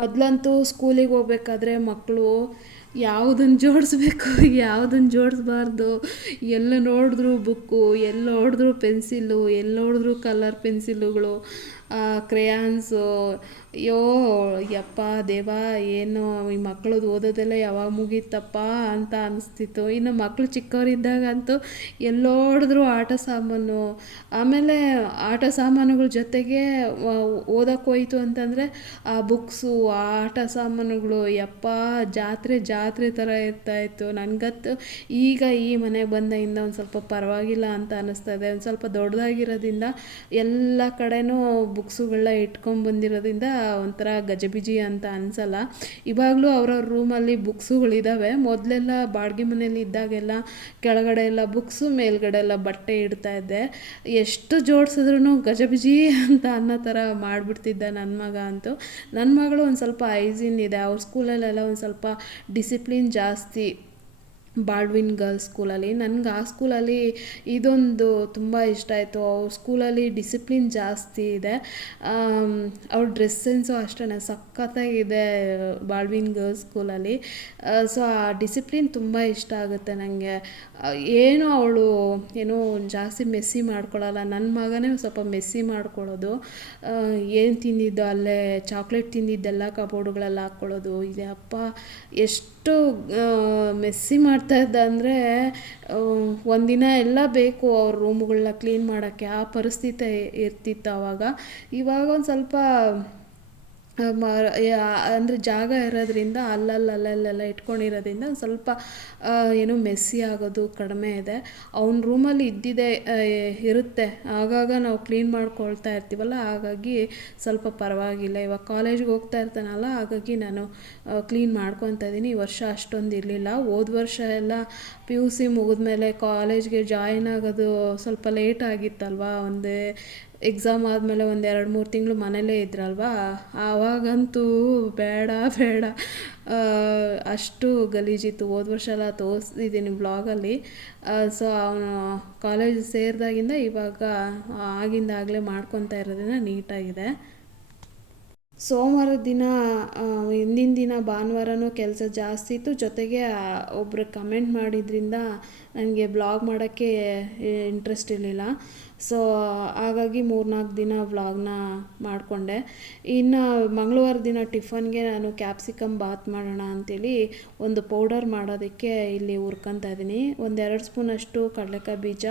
ಮೊದಲಂತೂ ಸ್ಕೂಲಿಗೆ ಹೋಗ್ಬೇಕಾದ್ರೆ ಮಕ್ಕಳು ಯಾವುದನ್ನು ಜೋಡಿಸ್ಬೇಕು ಯಾವುದನ್ನು ಜೋಡಿಸ್ಬಾರ್ದು, ಎಲ್ಲ ನೋಡಿದ್ರು ಬುಕ್ಕು, ಎಲ್ಲಿ ನೋಡಿದ್ರು ಪೆನ್ಸಿಲ್ಲು ಎಲ್ಲಿ ನೋಡಿದ್ರು ಕಲರ್ ಪೆನ್ಸಿಲ್ಲುಗಳು ಕ್ರೇಯಾನ್ಸು ಅಯ್ಯೋ, ಯಪ್ಪ ದೇವ, ಏನು ಈ ಮಕ್ಳದ್ದು ಓದೋದೆಲ್ಲ ಯಾವಾಗ ಮುಗೀತಪ್ಪ ಅಂತ ಅನಿಸ್ತಿತ್ತು. ಇನ್ನು ಮಕ್ಕಳು ಚಿಕ್ಕವರಿದ್ದಾಗಂತೂ ಎಲ್ಲೋಡಿದ್ರು ಆಟ ಸಾಮಾನು. ಆಮೇಲೆ ಆಟ ಸಾಮಾನುಗಳ ಜೊತೆಗೆ ಹೋಯ್ತು ಅಂತಂದರೆ ಆ ಬುಕ್ಸು ಆ ಆಟ ಸಾಮಾನುಗಳು, ಯಪ್ಪ ಜಾತ್ರೆ ಜಾತ್ರೆ ಥರ ಇರ್ತಾಯಿತ್ತು ನನಗತ್ತು ಈಗ ಈ ಮನೆಗೆ ಬಂದಾಗಿಂದ ಒಂದು ಸ್ವಲ್ಪ ಪರವಾಗಿಲ್ಲ ಅಂತ ಅನ್ನಿಸ್ತಾ ಇದೆ. ಒಂದು ಸ್ವಲ್ಪ ದೊಡ್ಡದಾಗಿರೋದ್ರಿಂದ ಎಲ್ಲ ಕಡೆನೂ ಬುಕ್ಸುಗಳನ್ನ ಇಟ್ಕೊಂಡು ಬಂದಿರೋದ್ರಿಂದ ಒಂಥರ ಗಜಬಿಜಿ ಅಂತ ಅನಿಸಲ್ಲ. ಇವಾಗಲೂ ಅವ್ರವ್ರ ರೂಮಲ್ಲಿ ಬುಕ್ಸುಗಳಿದ್ದಾವೆ ಮೊದಲೆಲ್ಲ ಬಾಡಿಗೆ ಮನೇಲಿ ಇದ್ದಾಗೆಲ್ಲ ಕೆಳಗಡೆ ಎಲ್ಲ ಬುಕ್ಸು, ಮೇಲ್ಗಡೆ ಎಲ್ಲ ಬಟ್ಟೆ ಇಡ್ತಾ ಇದ್ದೆ. ಎಷ್ಟು ಜೋಡಿಸಿದ್ರು ಗಜಬಿಜಿ ಅಂತ ಅನ್ನೋ ಥರ ಮಾಡಿಬಿಡ್ತಿದ್ದ ನನ್ನ ಮಗ ಅಂತೂ. ನನ್ನ ಮಗಳು ಒಂದು ಸ್ವಲ್ಪ ಐಜಿನ್ ಇದೆ. ಅವ್ರ ಸ್ಕೂಲಲ್ಲೆಲ್ಲ ಒಂದು ಸ್ವಲ್ಪ ಡಿಸಿಪ್ಲಿನ್ ಜಾಸ್ತಿ. ಬಾಳ್ವಿನ್ ಗರ್ಲ್ಸ್ ಸ್ಕೂಲಲ್ಲಿ ನನಗೆ ಆ ಸ್ಕೂಲಲ್ಲಿ ಇದೊಂದು ತುಂಬ ಇಷ್ಟ ಆಯಿತು. ಅವ್ರ ಸ್ಕೂಲಲ್ಲಿ ಡಿಸಿಪ್ಲಿನ್ ಜಾಸ್ತಿ ಇದೆ. ಅವ್ರ ಡ್ರೆಸ್ ಸೆನ್ಸು ಅಷ್ಟೇ ಸಖತ್ತಾಗಿದೆ ಬಾಳ್ವಿನ್ ಗರ್ಲ್ಸ್ ಸ್ಕೂಲಲ್ಲಿ ಸೊ ಆ ಡಿಸಿಪ್ಲಿನ್ ತುಂಬ ಇಷ್ಟ ಆಗುತ್ತೆ ನನಗೆ ಏನು ಅವಳು ಏನು ಜಾಸ್ತಿ ಮೆಸ್ಸಿ ಮಾಡ್ಕೊಳ್ಳಲ್ಲ ನನ್ನ ಮಗನೇ ಸ್ವಲ್ಪ ಮೆಸ್ಸಿ ಮಾಡ್ಕೊಳ್ಳೋದು ಏನು ತಿಂದಿದ್ದು? ಅಲ್ಲೇ ಚಾಕ್ಲೇಟ್ ತಿಂದಿದ್ದೆಲ್ಲ ಕಬೋರ್ಡ್ಗಳೆಲ್ಲ ಹಾಕ್ಕೊಳ್ಳೋದು ಇದೆ ಅಪ್ಪ ಎಷ್ಟು ಮೆಸ್ಸಿ ಮಾಡ್ತಾ ಇದ್ದ ಅಂದರೆ ಒಂದಿನ ಎಲ್ಲ ಬೇಕು ಅವ್ರ ರೂಮ್ಗಳನ್ನ ಕ್ಲೀನ್ ಮಾಡೋಕ್ಕೆ. ಆ ಪರಿಸ್ಥಿತಿ ಇರ್ತಿತ್ತು ಆವಾಗ ಇವಾಗ ಒಂದು ಸ್ವಲ್ಪ ಅಂದರೆ ಜಾಗ ಇರೋದ್ರಿಂದ ಅಲ್ಲಲ್ಲಿ ಅಲ್ಲಲ್ಲೆಲ್ಲ ಇಟ್ಕೊಂಡಿರೋದ್ರಿಂದ ಸ್ವಲ್ಪ ಏನು ಏನೋ ಮೆಸ್ಸಿ ಆಗೋದು ಕಡಿಮೆ ಇದೆ. ಅವ್ನ ರೂಮಲ್ಲಿ ಇದ್ದಿದೆ ಇರುತ್ತೆ. ಆಗಾಗ ನಾವು ಕ್ಲೀನ್ ಮಾಡ್ಕೊಳ್ತಾ ಇರ್ತೀವಲ್ಲ, ಹಾಗಾಗಿ ಸ್ವಲ್ಪ ಪರವಾಗಿಲ್ಲ. ಇವಾಗ ಕಾಲೇಜ್ಗೆ ಹೋಗ್ತಾ ಇರ್ತಾನಲ್ಲ, ಹಾಗಾಗಿ ನಾನು ಕ್ಲೀನ್ ಮಾಡ್ಕೊತಾ ಇದ್ದೀನಿ. ಈ ವರ್ಷ ಅಷ್ಟೊಂದು ಇರಲಿಲ್ಲ. ಹೋದ ವರ್ಷ ಎಲ್ಲ ಪಿ ಯು ಸಿ ಮುಗಿದ್ಮೇಲೆ ಕಾಲೇಜ್ಗೆ ಜಾಯಿನ್ ಆಗೋದು ಸ್ವಲ್ಪ ಲೇಟ್ ಆಗಿತ್ತಲ್ವಾ? ಒಂದೇ ಎಕ್ಸಾಮ್ ಆದಮೇಲೆ ಒಂದು ಎರಡು ಮೂರು ತಿಂಗಳು ಮನೇಲೇ ಇದ್ರಲ್ವಾ? ಆವಾಗಂತೂ ಬೇಡ ಬೇಡ. ಅಷ್ಟು ಗಲೀಜಿತ್ತು ಹೋದ ವರ್ಷ ಎಲ್ಲ ತೋರಿಸಿದ್ದೀನಿ ಬ್ಲಾಗಲ್ಲಿ. ಸೊ ಅವನು ಕಾಲೇಜ್ ಸೇರಿದಾಗಿಂದ ಇವಾಗ ಆಗಿಂದಾಗಲೇ ಮಾಡ್ಕೊತಾ ಇರೋದನ್ನ ನೀಟಾಗಿದೆ. ಸೋಮವಾರದ ದಿನ ಹಿಂದಿನ ದಿನ ಭಾನುವಾರನೂ ಕೆಲಸ ಜಾಸ್ತಿ ಇತ್ತು. ಜೊತೆಗೆ ಒಬ್ಬರು ಕಮೆಂಟ್ ಮಾಡಿದ್ರಿಂದ ನನಗೆ ಬ್ಲಾಗ್ ಮಾಡೋಕ್ಕೆ ಇಂಟ್ರೆಸ್ಟ್ ಇರಲಿಲ್ಲ. ಸೊ ಹಾಗಾಗಿ ಮೂರ್ನಾಲ್ಕು ದಿನ ವ್ಲಾಗ್ನ ಮಾಡಿಕೊಂಡೆ. ಇನ್ನು ಮಂಗಳವಾರ ದಿನ ಟಿಫನ್ಗೆ ನಾನು ಕ್ಯಾಪ್ಸಿಕಮ್ ಬಾತ್ ಮಾಡೋಣ ಅಂಥೇಳಿ ಒಂದು ಪೌಡರ್ ಮಾಡೋದಕ್ಕೆ ಇಲ್ಲಿ ಹುರ್ಕೊತಾ ಇದ್ದೀನಿ ಒಂದೆರಡು ಸ್ಪೂನಷ್ಟು ಕಡಲೆಕಾಯಿ ಬೀಜ,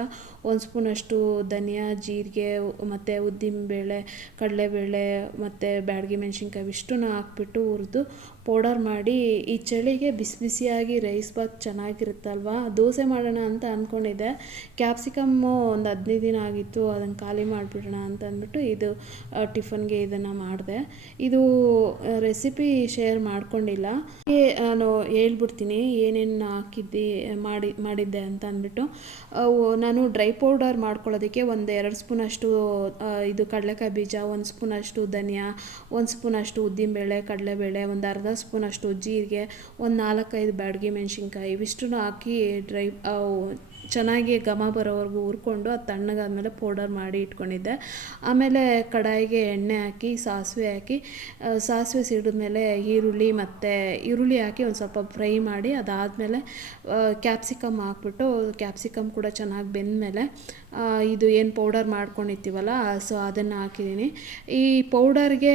ಒಂದು ಸ್ಪೂನಷ್ಟು ಧನಿಯಾ, ಜೀರಿಗೆ, ಮತ್ತು ಉದ್ದಿನಬೇಳೆ ಕಡಲೆಬೇಳೆ, ಮತ್ತು ಬ್ಯಾಡಗಿ ಮೆಣಸಿನ್ಕಾಯಿ ಇಷ್ಟನ್ನ ಹಾಕ್ಬಿಟ್ಟು ಹುರಿದು ಪೌಡರ್ ಮಾಡಿ ಈ ಚಳಿಗೆ ಬಿಸಿ ಬಿಸಿಯಾಗಿ ರೈಸ್ ಬಾತ್ ಚೆನ್ನಾಗಿರುತ್ತಲ್ವಾ? ದೋಸೆ ಮಾಡೋಣ ಅಂತ ಅಂದ್ಕೊಂಡಿದ್ದೆ ಕ್ಯಾಪ್ಸಿಕಮ್ಮು ಒಂದು ಹದಿನೈದು ದಿನ ಆಗಿತ್ತು ಅದನ್ನು ಖಾಲಿ ಮಾಡಿಬಿಡೋಣ ಅಂತ ಅಂದ್ಬಿಟ್ಟು ಇದು ಟಿಫನ್ಗೆ ಇದನ್ನು ಮಾಡಿದೆ. ಇದು ರೆಸಿಪಿ ಶೇರ್ ಮಾಡ್ಕೊಂಡಿಲ್ಲ. ನಾನು ಹೇಳ್ಬಿಡ್ತೀನಿ, ಏನೇನು ಹಾಕಿದ್ದಿ, ಮಾಡಿ, ಮಾಡಿದ್ದೆ ಅಂತ ಅಂದ್ಬಿಟ್ಟು. ನಾನು ಡ್ರೈ ಪೌಡರ್ ಮಾಡ್ಕೊಳ್ಳೋದಕ್ಕೆ ಒಂದು ಎರಡು ಸ್ಪೂನಷ್ಟು ಇದು ಕಡಲೆಕಾಯಿ ಬೀಜ, ಒಂದು ಸ್ಪೂನಷ್ಟು ಧನಿಯಾ, ಒಂದು ಸ್ಪೂನಷ್ಟು ಉದ್ದಿನಬೇಳೆ, ಕಡಲೆಬೇಳೆ, ಒಂದು ಅರ್ಧ ಸ್ಪೂನಷ್ಟು ಜೀರಿಗೆ ಒಂದು ನಾಲ್ಕೈದು ಬ್ಯಾಡಗಿ ಮೆಣಸಿನ್ಕಾಯಿ ಇವಿಷ್ಟನ್ನು ಹಾಕಿ ಡ್ರೈ ಚೆನ್ನಾಗಿ ಘಮ ಬರೋವರೆಗೂ ಹುರ್ಕೊಂಡು ಅದು ತಣ್ಣಗಾದ್ಮೇಲೆ ಪೌಡರ್ ಮಾಡಿ ಇಟ್ಕೊಂಡಿದ್ದೆ. ಆಮೇಲೆ ಕಡಾಯಿಗೆ ಎಣ್ಣೆ ಹಾಕಿ, ಸಾಸಿವೆ ಹಾಕಿ ಸಾಸಿವೆ ಸಿಡಿದ್ಮೇಲೆ ಈರುಳ್ಳಿ ಮತ್ತು ಈರುಳ್ಳಿ ಹಾಕಿ ಒಂದು ಸ್ವಲ್ಪ ಫ್ರೈ ಮಾಡಿ, ಅದಾದಮೇಲೆ ಕ್ಯಾಪ್ಸಿಕಮ್ ಹಾಕ್ಬಿಟ್ಟು ಕ್ಯಾಪ್ಸಿಕಮ್ ಕೂಡ ಚೆನ್ನಾಗಿ ಬೆಂದಮೇಲೆ ಇದು ಏನು ಪೌಡರ್ ಮಾಡ್ಕೊಂಡಿರ್ತೀವಲ್ಲ ಸೊ ಅದನ್ನು ಹಾಕಿದ್ದೀನಿ ಈ ಪೌಡರ್ಗೆ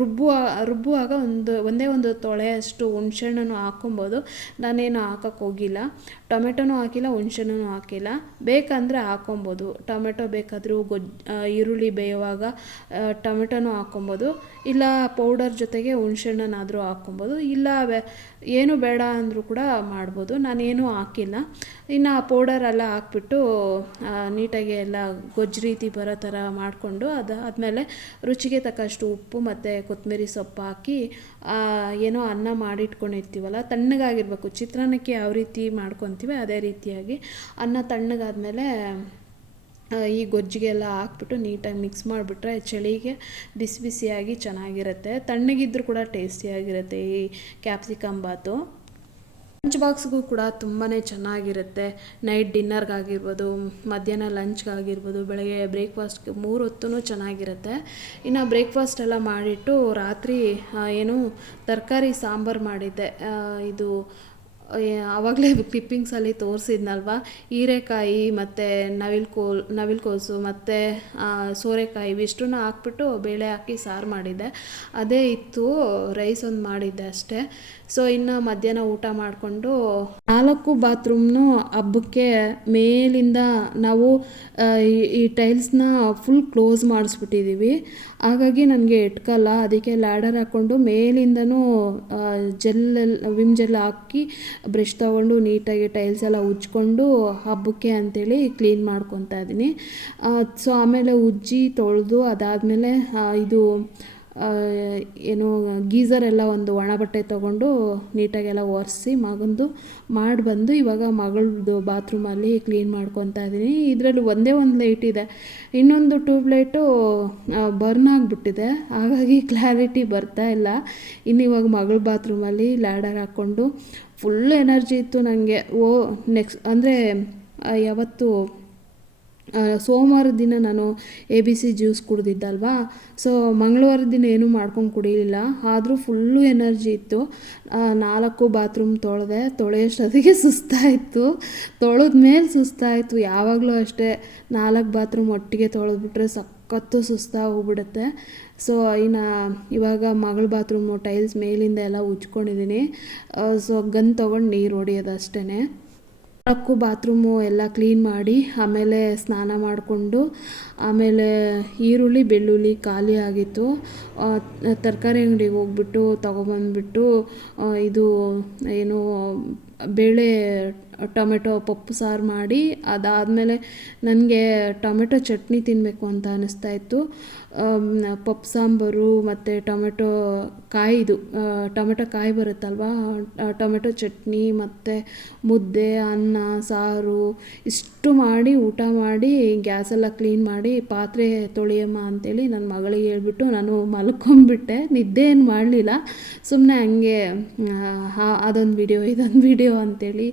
ರುಬ್ಬುವ, ರುಬ್ಬುವಾಗ ಒಂದು, ಒಂದೇ ಒಂದು ತೊಳೆಯಷ್ಟು ಹುಣ್ಸೆಹಣ್ಣನ್ನು ಹಾಕೊಬೋದು ನಾನೇನು ಹಾಕೋಕ್ಕೋಗಿಲ್ಲ ಟೊಮೆಟೊನೂ ಹಾಕಿಲ್ಲ, ಹುಣ್ಸೆನೂ ಹಾಕಿಲ್ಲ. ಬೇಕಂದರೆ ಹಾಕೊಬೋದು. ಟೊಮೆಟೊ ಬೇಕಾದರೂ ಗೊಜ್ ಈರುಳ್ಳಿ ಬೇಯುವಾಗ ಟೊಮೆಟೊನೂ ಹಾಕೊಬೋದು. ಇಲ್ಲ ಪೌಡರ್ ಜೊತೆಗೆ ಹುಣ್ಸೆಹಣ್ಣನ್ನಾದರೂ ಹಾಕೊಬೋದು. ಇಲ್ಲ ಏನು ಬೇಡ ಅಂದರೂ ಕೂಡ ಮಾಡ್ಬೋದು. ನಾನೇನು ಹಾಕಿಲ್ಲ. ಇನ್ನು ಪೌಡರ್ ಎಲ್ಲ ಹಾಕ್ಬಿಟ್ಟು ನೀಟಾಗಿ ಎಲ್ಲ ಗೊಜ್ಜು ರೀತಿ ಬರೋ ಥರ ಮಾಡಿಕೊಂಡು ಅದು ಆದಮೇಲೆ ರುಚಿಗೆ ತಕ್ಕಷ್ಟು ಉಪ್ಪು ಮತ್ತು ಕೊತ್ತಂಬರಿ ಸೊಪ್ಪು ಹಾಕಿ ಆ, ಏನೋ ಅನ್ನ ಮಾಡಿಟ್ಕೊಂಡಿರ್ತೀವಲ್ಲ ತಣ್ಣಗಾಗಿರ್ಬೇಕು. ಚಿತ್ರಾನ್ನಕ್ಕೆ ಯಾವ ರೀತಿ ಮಾಡ್ಕೊತೀವಿ ಅದೇ ರೀತಿಯಾಗಿ ಅನ್ನ ತಣ್ಣಗಾದ್ಮೇಲೆ ಆ, ಈ ಗೊಜ್ಜಿಗೆ ಎಲ್ಲ ಹಾಕ್ಬಿಟ್ಟು ನೀಟಾಗಿ ಮಿಕ್ಸ್ ಮಾಡಿಬಿಟ್ರೆ ಚಳಿಗೆ ಬಿಸಿ ಬಿಸಿಯಾಗಿ ಚೆನ್ನಾಗಿರುತ್ತೆ. ತಣ್ಣಗಿದ್ರೂ ಕೂಡ ಟೇಸ್ಟಿಯಾಗಿರುತ್ತೆ ಈ ಕ್ಯಾಪ್ಸಿಕಮ್ ಬಾತು. ಲಂಚ್ ಬಾಕ್ಸ್ಗೂ ಕೂಡ ತುಂಬಾ ಚೆನ್ನಾಗಿರುತ್ತೆ. ನೈಟ್ ಡಿನ್ನರ್ಗಾಗಿರ್ಬೋದು ಮಧ್ಯಾಹ್ನ ಲಂಚ್ಗಾಗಿರ್ಬೋದು ಬೆಳಗ್ಗೆ ಬ್ರೇಕ್ಫಾಸ್ಟ್ಗೆ ಮೂರು ಹೊತ್ತೂ ಚೆನ್ನಾಗಿರುತ್ತೆ. ಇನ್ನು ಬ್ರೇಕ್ಫಾಸ್ಟ್ ಎಲ್ಲ ಮಾಡಿಟ್ಟು ರಾತ್ರಿ ಏನು ತರಕಾರಿ ಸಾಂಬಾರು ಮಾಡಿದ್ದೆ. ಇದು ಆವಾಗಲೇ ಕ್ಲಿಪ್ಪಿಂಗ್ಸಲ್ಲಿ ತೋರಿಸಿದ್ನಲ್ವ? ಹೀರೆಕಾಯಿ ಮತ್ತು ನವಿಲ್ಕೋಲ್ ನವಿಲ್ಕೋಸು ಮತ್ತು ಸೋರೆಕಾಯಿ ಇವಿಷ್ಟನ್ನು ಹಾಕ್ಬಿಟ್ಟು ಬೇಳೆ ಹಾಕಿ ಸಾರು ಮಾಡಿದ್ದೆ ಅದೇ ಇತ್ತು, ರೈಸ್ ಒಂದು ಮಾಡಿದ್ದೆ ಅಷ್ಟೇ. ಸೊ ಇನ್ನು ಮಧ್ಯಾಹ್ನ ಊಟ ಮಾಡಿಕೊಂಡು ನಾಲ್ಕು ಬಾತ್ರೂಮ್ನು ಹಬ್ಬಕ್ಕೆ ಮೇಲಿಂದ ನಾವು ಈ- ಟೈಲ್ಸ್ನ ಫುಲ್ ಕ್ಲೋಸ್ ಮಾಡಿಸ್ಬಿಟ್ಟಿದ್ದೀವಿ ಹಾಗಾಗಿ ನನಗೆ ಇಟ್ಕಲ್ಲ ಅದಕ್ಕೆ ಲ್ಯಾಡರ್ ಹಾಕ್ಕೊಂಡು ಮೇಲಿಂದನೂ ಜೆಲ್ ವಿಮ್ ಜೆಲ್ ಹಾಕಿ ಬ್ರಷ್ ತೊಗೊಂಡು ನೀಟಾಗಿ ಟೈಲ್ಸ್ ಎಲ್ಲ ಉಜ್ಕೊಂಡು ಹಬ್ಬಕ್ಕೆ ಅಂತೇಳಿ ಕ್ಲೀನ್ ಮಾಡ್ಕೊತಾ ಇದ್ದೀನಿ. ಸೊ ಆಮೇಲೆ ಉಜ್ಜಿ ತೊಳೆದು ಅದಾದಮೇಲೆ ಇದು ಏನು ಗೀಸರ್ ಎಲ್ಲ ಒಂದು ಒಣ ಬಟ್ಟೆ ತೊಗೊಂಡು ನೀಟಾಗೆಲ್ಲ ಒರೆಸಿ ಮಗಂದು ಮಾಡಿ ಬಂದು ಇವಾಗ ಮಗಳದು ಬಾತ್ರೂಮಲ್ಲಿ ಕ್ಲೀನ್ ಮಾಡ್ಕೊತಾ ಇದ್ದೀನಿ. ಇದರಲ್ಲಿ ಒಂದೇ ಒಂದು ಲೈಟ್ ಇದೆ. ಇನ್ನೊಂದು ಟ್ಯೂಬ್ ಲೈಟು ಬರ್ನ್ ಆಗಿಬಿಟ್ಟಿದೆ. ಹಾಗಾಗಿ ಕ್ಲಾರಿಟಿ ಬರ್ತಾ ಇಲ್ಲ. ಇನ್ನು ಇವಾಗ ಮಗಳ ಬಾತ್ರೂಮಲ್ಲಿ ಲ್ಯಾಡರ್ ಹಾಕ್ಕೊಂಡು ಫುಲ್ ಎನರ್ಜಿ ಇತ್ತು ನನಗೆ ಓ ನೆಕ್ಸ್ಟ್ ಅಂದರೆ ಯಾವತ್ತು ಸೋಮವಾರ ದಿನ ನಾನು ಎ ಬಿ ಸಿ ಜ್ಯೂಸ್ ಕುಡ್ದಿದ್ದಲ್ವಾ? ಸೊ ಮಂಗಳವಾರ ದಿನ ಏನೂ ಮಾಡ್ಕೊಂಡು ಕುಡಿಲಿಲ್ಲ. ಆದರೂ ಫುಲ್ಲು ಎನರ್ಜಿ ಇತ್ತು. ನಾಲ್ಕು ಬಾತ್ರೂಮ್ ತೊಳೆದೆ, ತೊಳೆಯೋಷ್ಟೊತ್ತಿಗೆ ಸುಸ್ತಾಯಿತು. ತೊಳೆದ ಮೇಲೆ ಸುಸ್ತಾಯಿತು. ಯಾವಾಗಲೂ ಅಷ್ಟೇ. ನಾಲ್ಕು ಬಾತ್ರೂಮ್ ಒಟ್ಟಿಗೆ ತೊಳೆದ್ಬಿಟ್ರೆ ಸಖತ್ತು ಸುಸ್ತಾಗಿ ಹೋಗ್ಬಿಡುತ್ತೆ. ಸೊ ಇನ್ನು ಇವಾಗ ಮಗಳ ಬಾತ್ರೂಮು ಟೈಲ್ಸ್ ಮೇಲಿಂದ ಎಲ್ಲ ಉಜ್ಕೊಂಡಿದ್ದೀನಿ ಸೊ ಗನ್ ತೊಗೊಂಡು ನೀರು ಹೊಡಿಯೋದು ಅಷ್ಟೇ ನಾಲ್ಕು ಬಾತ್ರೂಮು ಎಲ್ಲ ಕ್ಲೀನ್ ಮಾಡಿ ಆಮೇಲೆ ಸ್ನಾನ ಮಾಡಿಕೊಂಡು ಆಮೇಲೆ ಈರುಳ್ಳಿ, ಬೆಳ್ಳುಳ್ಳಿ ಖಾಲಿ ಆಗಿತ್ತು. ತರಕಾರಿ ಅಂಗಡಿಗೆ ಹೋಗ್ಬಿಟ್ಟು ತೊಗೊಬಂದ್ಬಿಟ್ಟು ಇದು, ಏನು ಬೇಳೆ ಟೊಮೆಟೊ ಪಪ್ಪು ಸಾರು ಮಾಡಿ ಅದಾದಮೇಲೆ ನನಗೆ ಟೊಮೆಟೊ ಚಟ್ನಿ ತಿನ್ನಬೇಕು ಅಂತ ಅನ್ನಿಸ್ತಾ ಇತ್ತು. ಪಪ್ಪು ಸಾಂಬಾರು ಮತ್ತು ಟೊಮೆಟೊ ಕಾಯಿದು ಟೊಮೆಟೊ ಕಾಯಿ ಬರುತ್ತಲ್ವಾ? ಟೊಮೆಟೊ ಚಟ್ನಿ ಮತ್ತು ಮುದ್ದೆ, ಅನ್ನ, ಸಾರು ಇಷ್ಟು ಮಾಡಿ ಊಟ ಮಾಡಿ ಗ್ಯಾಸೆಲ್ಲ ಕ್ಲೀನ್ ಮಾಡಿ ಪಾತ್ರೆ ತೊಳೆಯಮ್ಮ ಅಂತೇಳಿ ನನ್ನ ಮಗಳಿಗೆ ಹೇಳ್ಬಿಟ್ಟು ನಾನು ಮಲ್ಕೊಂಬಿಟ್ಟೆ. ನಿದ್ದೆ ಏನು ಮಾಡಲಿಲ್ಲ. ಸುಮ್ಮನೆ ಹಂಗೆ ಅದೊಂದು ವಿಡಿಯೋ ಇದೊಂದು ವಿಡಿಯೋ ಅಂತೇಳಿ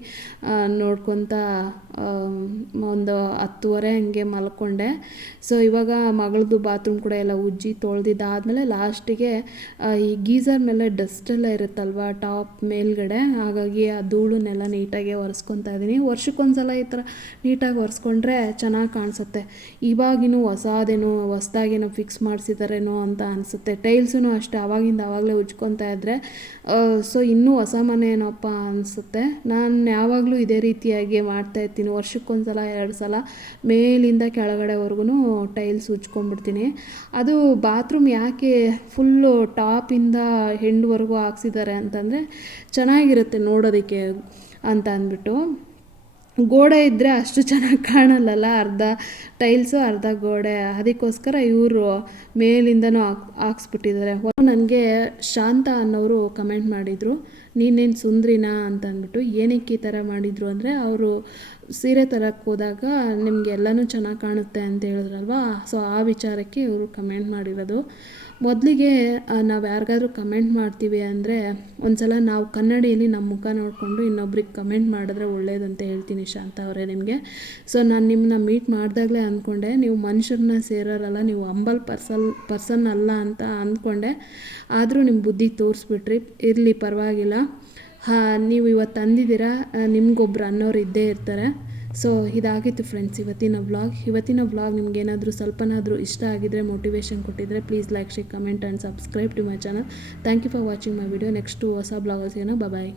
ನೋಡ್ಕೊತ ಒಂದು ಹತ್ತುವರೆ ಹಂಗೆ ಮಲ್ಕೊಂಡೆ. ಸೊ ಇವಾಗ ಮಗಳದ್ದು ಬಾತ್ರೂಮ್ ಕೂಡ ಎಲ್ಲ ಉಜ್ಜಿ ತೊಳೆದಿದ್ದಾದಮೇಲೆ ಲಾಸ್ಟಿಗೆ ಈ ಗೀಝರ್ ಮೇಲೆ ಡಸ್ಟ್ ಎಲ್ಲ ಇರುತ್ತಲ್ವ ಟಾಪ್ ಮೇಲ್ಗಡೆ, ಹಾಗಾಗಿ ಆ ಧೂಳನ್ನೆಲ್ಲ ನೀಟಾಗಿ ಒರೆಸ್ಕೊತಾ ಇದ್ದೀನಿ. ವರ್ಷಕ್ಕೊಂದ್ಸಲ ಈ ಥರ ನೀಟಾಗಿ ಒರೆಸ್ಕೊಂಡ್ರೆ ಚೆನ್ನಾಗಿ ಕಾಣಿಸುತ್ತೆ. ಇವಾಗಿನೂ ಹೊಸದೇನೋ, ಹೊಸ್ದಾಗೇನೋ ಫಿಕ್ಸ್ ಮಾಡಿಸಿದಾರೇನೋ ಅಂತ ಅನಿಸುತ್ತೆ. ಟೈಲ್ಸೂ ಅಷ್ಟೇ ಆವಾಗಿಂದ ಆವಾಗಲೇ ಉಜ್ಕೊತಾ ಇದ್ದರೆ ಸೊ ಇನ್ನೂ ಹೊಸ ಮನೆ ಏನೋಪ್ಪ ಅನಿಸುತ್ತೆ. ನಾನು ಯಾವಾಗಲೂ ಇದೇ ರೀತಿಯಾಗಿ ಮಾಡ್ತಾ ಇರ್ತೀನಿ. ವರ್ಷಕ್ಕೊಂದು ಸಲ ಎರಡು ಸಲ ಮೇಲಿಂದ ಕೆಳಗಡೆವರೆಗೂ ಟೈಲ್ಸ್ ಉಜ್ಕೊಂಡ್ಬಿಡ್ತೀನಿ. ಅದು ಬಾತ್ರೂಮ್ ಯಾಕೆ ಫುಲ್ಲು ಟಾಪಿಂದ ಹೆಂಡ್ವರೆಗೂ ಹಾಕ್ಸಿದ್ದಾರೆ ಅಂತಂದರೆ ಚೆನ್ನಾಗಿರುತ್ತೆ ನೋಡೋದಕ್ಕೆ ಅಂತ ಅಂದ್ಬಿಟ್ಟು. ಗೋಡೆ ಇದ್ದರೆ ಅಷ್ಟು ಚೆನ್ನಾಗಿ ಕಾಣಲ್ಲಲ್ಲ, ಅರ್ಧ ಟೈಲ್ಸು, ಅರ್ಧ ಗೋಡೆ. ಅದಕ್ಕೋಸ್ಕರ ಇವರು ಮೇಲಿಂದನೂ ಹಾಕ್ ಹಾಕ್ಸ್ಬಿಟ್ಟಿದ್ದಾರೆ ನನಗೆ ಶಾಂತ ಅನ್ನೋರು ಕಮೆಂಟ್ ಮಾಡಿದರು, ನೀನೇನು ಸುಂದ್ರಿನಾ? ಅಂತ ಅಂದ್ಬಿಟ್ಟು ಏನಕ್ಕೆ ಈ ಥರ ಮಾಡಿದರು? ಅಂದರೆ, ಅವರು ಸೀರೆ ತರಕ್ಕೆ ಹೋದಾಗ ನಿಮ್ಗೆ ಎಲ್ಲನೂ ಚೆನ್ನಾಗಿ ಕಾಣುತ್ತೆ ಅಂತ ಹೇಳಿದ್ರಲ್ವಾ? ಸೊ ಆ ವಿಚಾರಕ್ಕೆ ಇವರು ಕಮೆಂಟ್ ಮಾಡಿರೋದು. ಮೊದಲಿಗೆ ನಾವು ಯಾರಿಗಾದ್ರೂ ಕಮೆಂಟ್ ಮಾಡ್ತೀವಿ ಅಂದರೆ ಒಂದ್ಸಲ ನಾವು ಕನ್ನಡಿಯಲ್ಲಿ ನಮ್ಮ ಮುಖ ನೋಡಿಕೊಂಡು ಇನ್ನೊಬ್ರಿಗೆ ಕಮೆಂಟ್ ಮಾಡಿದ್ರೆ ಒಳ್ಳೇದಂತ ಹೇಳ್ತೀನಿ ಶಾಂತ ಅವರೇ ನಿಮಗೆ. ಸೊ ನಾನು ನಿಮ್ಮನ್ನ ಮೀಟ್ ಮಾಡಿದಾಗಲೇ ಅಂದ್ಕೊಂಡೆ ನೀವು ಮನುಷ್ಯರನ್ನ ಸೇರೋರಲ್ಲ, ನೀವು ಅಂಬಲ್ ಪರ್ಸಲ್ ಪರ್ಸನ್ ಅಲ್ಲ ಅಂತ ಅಂದ್ಕೊಂಡೆ ಆದರೂ ನಿಮ್ಮ ಬುದ್ಧಿ ತೋರಿಸ್ಬಿಟ್ರಿ. ಇರಲಿ, ಪರವಾಗಿಲ್ಲ. ಹಾಂ, ನೀವು ಇವತ್ತು ಅಂದಿದ್ದೀರಾ? ನಿಮ್ಗೊಬ್ರು ಅನ್ನೋರು ಇದ್ದೇ ಇರ್ತಾರೆ. ಸೊ ಇದಾಗಿತ್ತು ಫ್ರೆಂಡ್ಸ್ ಇವತ್ತಿನ ಬ್ಲಾಗ್ ಇವತ್ತಿನ ಬ್ಲಾಗ್ ನಿಮಗೇನಾದರೂ ಸ್ವಲ್ಪನಾದರೂ ಇಷ್ಟ ಆಗಿದ್ರೆ ಮೋಟಿವೇಶನ್ ಕೊಟ್ಟಿದ್ದರೆ please like share comment and subscribe to my channel thank you for watching my video next ಹೊಸ ಬ್ಲಾಗಲ್ಲಿ ಸಿಗೋಣ ಬಾಯ್